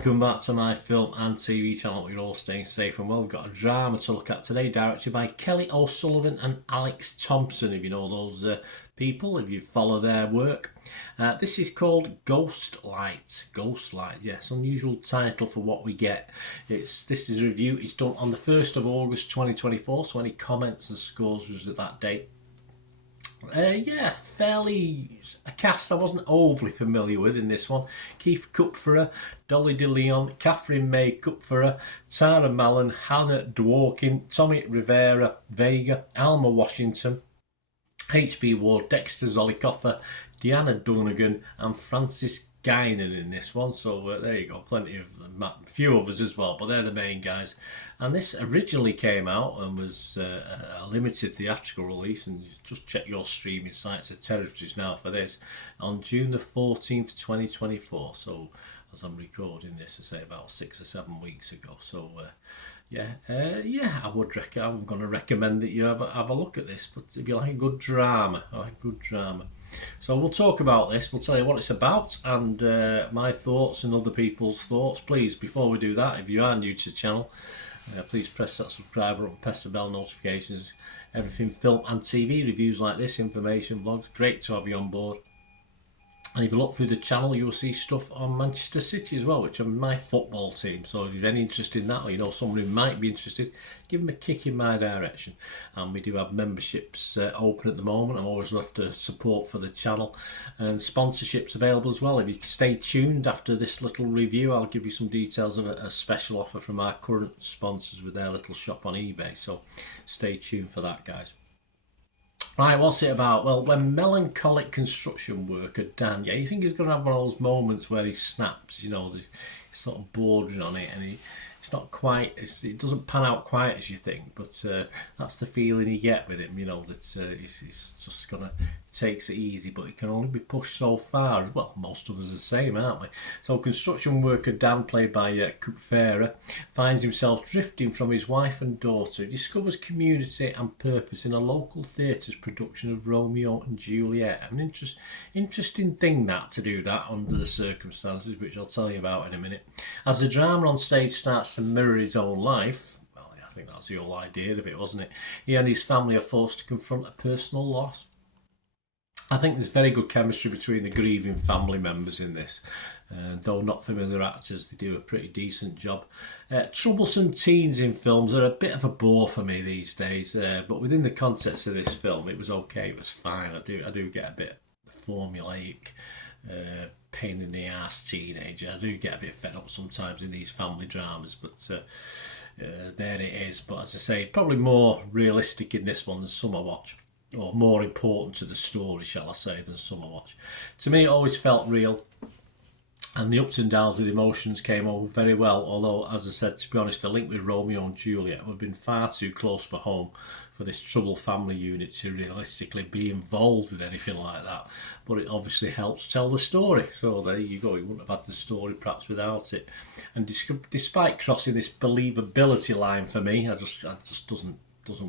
welcome back to my film and TV channel. You're all staying safe and well. We've got a drama to look at today, directed by Kelly O'Sullivan and Alex Thompson, if you know those people, if you follow their work. This is called Ghostlight. Ghostlight, yes, unusual title for what we get. This is a review. It's done on the 1st of August 2024, so any comments and scores was at that date. Fairly a cast I wasn't overly familiar with in this one. Keith Kupferer, Dolly DeLeon, Catherine May Kupferer, Tara Mallon, Hannah Dworkin, Tommy Rivera Vega, Alma Washington, H.B. Ward, Dexter Zolikoffer, Deanna Donegan and Francis Guinan in this one. So there you go, plenty of a few others as well, but they're the main guys. And this originally came out and was a limited theatrical release, and just check your streaming sites and territories now for this, on June the 14th 2024. So as I'm recording this, I say about 6 or 7 weeks ago. So I'm going to recommend that you have a look at this. But if you like a good drama, So we'll talk about this, we'll tell you what it's about and my thoughts and other people's thoughts. Please, before we do that, if you are new to the channel, please press that subscribe button, press the bell notifications. Everything film and TV, reviews like this, information, vlogs, great to have you on board. And if you look through the channel, you'll see stuff on Manchester City as well, which are my football team. So if you're any interest in that, or you know someone who might be interested, give them a kick in my direction. And we do have memberships open at the moment. I'm always after support for the channel, and sponsorships available as well. If you stay tuned after this little review, I'll give you some details of a special offer from our current sponsors with their little shop on eBay. So stay tuned for that, guys. Right, what's it about? Well, when melancholic construction worker Dan, you think he's going to have one of those moments where he snaps, he's sort of bordering on it, and it's not quite, it doesn't pan out quite as you think, but that's the feeling you get with him, that he's just going to, takes it easy, but it can only be pushed so far. Well, most of us are the same, aren't we? So construction worker Dan, played by Kupferer, finds himself drifting from his wife and daughter. He discovers community and purpose in a local theatre's production of Romeo and Juliet. An interesting thing that, to do that under the circumstances, which I'll tell you about in a minute. As the drama on stage starts to mirror his own life, well, I think that's the whole idea of it, wasn't it? He and his family are forced to confront a personal loss. I think there's very good chemistry between the grieving family members in this. Though not familiar actors, they do a pretty decent job. Troublesome teens in films are a bit of a bore for me these days, but within the context of this film, it was okay, it was fine. I do get a bit formulaic, pain in the ass teenager. I do get a bit fed up sometimes in these family dramas, but there it is. But as I say, probably more realistic in this one than Summer Watch, or more important to the story, shall I say, than Summer Watch. To me, it always felt real, and the ups and downs with emotions came over very well, although, as I said, to be honest, the link with Romeo and Juliet would have been far too close for home for this troubled family unit to realistically be involved with anything like that. But it obviously helps tell the story, so there you go. You wouldn't have had the story perhaps without it. And despite crossing this believability line for me, it just doesn't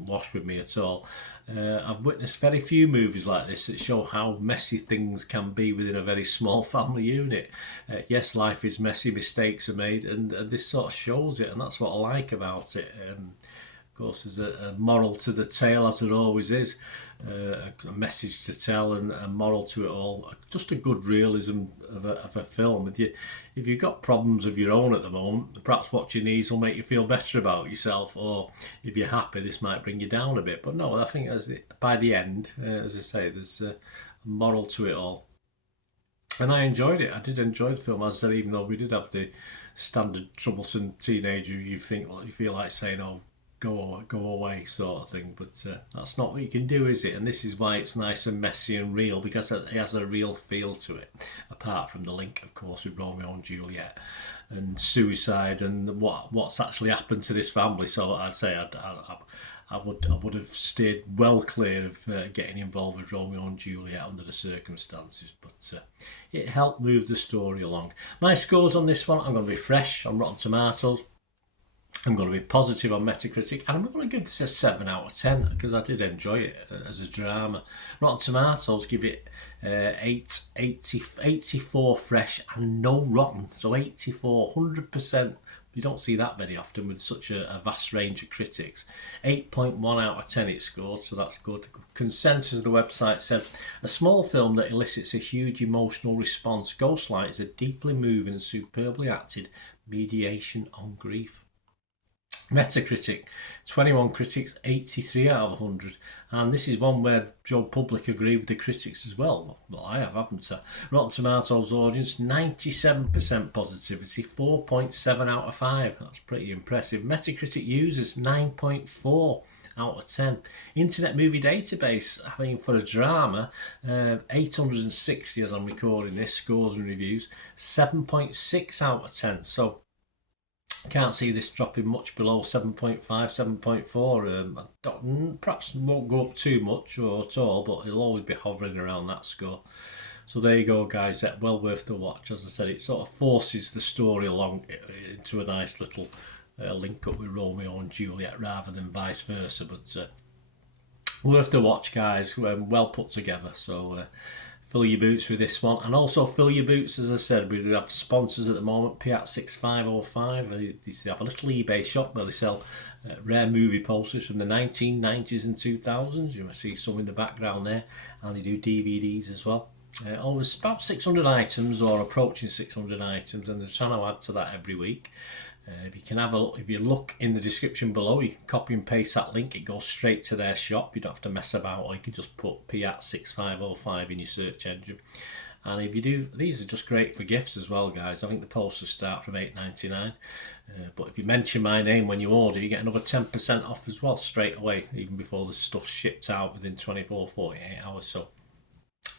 wash with me at all. I've witnessed very few movies like this that show how messy things can be within a very small family unit. Yes, life is messy, mistakes are made, and this sort of shows it, and that's what I like about it. Of course, there's a moral to the tale, as there always is, a message to tell and a moral to it all. Just a good realism of a film. If you've got problems of your own at the moment, perhaps watching these will make you feel better about yourself, or if you're happy, this might bring you down a bit. But no, I think by the end, as I say, there's a moral to it all. And I enjoyed it. I did enjoy the film, as I said, even though we did have the standard troublesome teenager you feel like saying, oh, go away sort of thing, but that's not what you can do, is it? And this is why it's nice and messy and real, because it has a real feel to it, apart from the link, of course, with Romeo and Juliet and suicide and what's actually happened to this family. So I say I would have steered well clear of getting involved with Romeo and Juliet under the circumstances, but it helped move the story along. My scores on this one, I'm going to be fresh on Rotten Tomatoes. I'm going to be positive on Metacritic, and I'm going to give this a 7 out of 10 because I did enjoy it as a drama. Rotten Tomatoes give it 84 fresh and no rotten, so 84, 100%. You don't see that very often with such a vast range of critics. 8.1 out of 10 it scored, so that's good. The consensus of the website said, a small film that elicits a huge emotional response, Ghostlight is a deeply moving and superbly acted mediation on grief. Metacritic, 21 critics, 83 out of 100. And this is one where Joe Public agree with the critics as well. Well, I have, haven't I? Rotten Tomatoes audience, 97% positivity, 4.7 out of 5. That's pretty impressive. Metacritic users, 9.4 out of 10. Internet Movie Database, I mean, for a drama, 860 as I'm recording this, scores and reviews, 7.6 out of 10. So can't see this dropping much below 7.5, 7.4. Perhaps won't go up too much or at all, but it'll always be hovering around that score. So there you go, guys. Well worth the watch. As I said, it sort of forces the story along into a nice little link up with Romeo and Juliet rather than vice versa. But worth the watch, guys. Well put together. So fill your boots with this one, and also fill your boots, as I said. We do have sponsors at the moment. Piat 6505, they have a little eBay shop where they sell rare movie posters from the 1990s and 2000s. You might see some in the background there, and they do DVDs as well. Over about 600 items, or approaching 600 items, and they're trying to add to that every week. If you can have a look, if you look in the description below, you can copy and paste that link. It goes straight to their shop. You don't have to mess about, or you can just put Piat 6505 in your search engine. And if you do, these are just great for gifts as well, guys. I think the posters start from $8.99. But if you mention my name when you order, you get another 10% off as well straight away, even before the stuff's shipped out within 24, 48 hours. So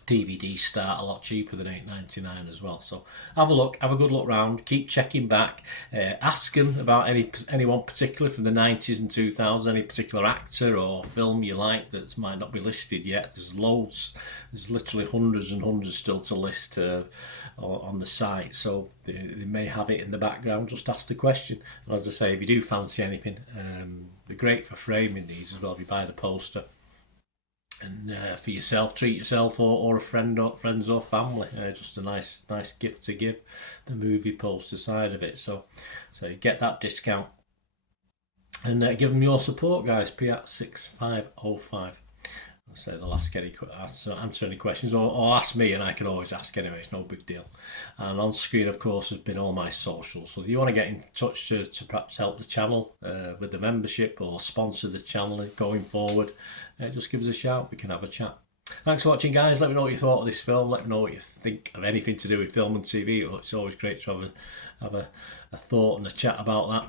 DVDs start a lot cheaper than $8.99 as well. So have a look, have a good look round, keep checking back, ask them about anyone particular from the 90s and 2000s, any particular actor or film you like that might not be listed yet. There's loads, there's literally hundreds and hundreds still to list on the site, so they may have it in the background. Just ask the question, and as I say, if you do fancy anything, they're great for framing these as well if you buy the poster. And for yourself, treat yourself or a friend or friends or family. Just a nice gift to give. The movie poster side of it. So you get that discount. And give them your support, guys. Piat 6505. I'll say they'll answer any questions, or ask me, and I can always ask anyway. It's no big deal. And on screen, of course, has been all my socials. So if you want to get in touch to perhaps help the channel with the membership or sponsor the channel going forward, just give us a shout. We can have a chat. Thanks for watching, guys. Let me know what you thought of this film. Let me know what you think of anything to do with film and TV. It's always great to have a thought and a chat about that.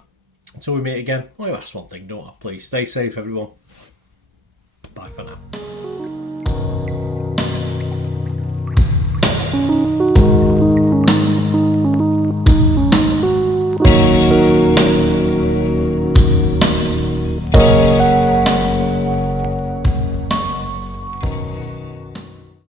Until we meet again, I'll ask one thing, don't I? Please stay safe, everyone. Bye for now.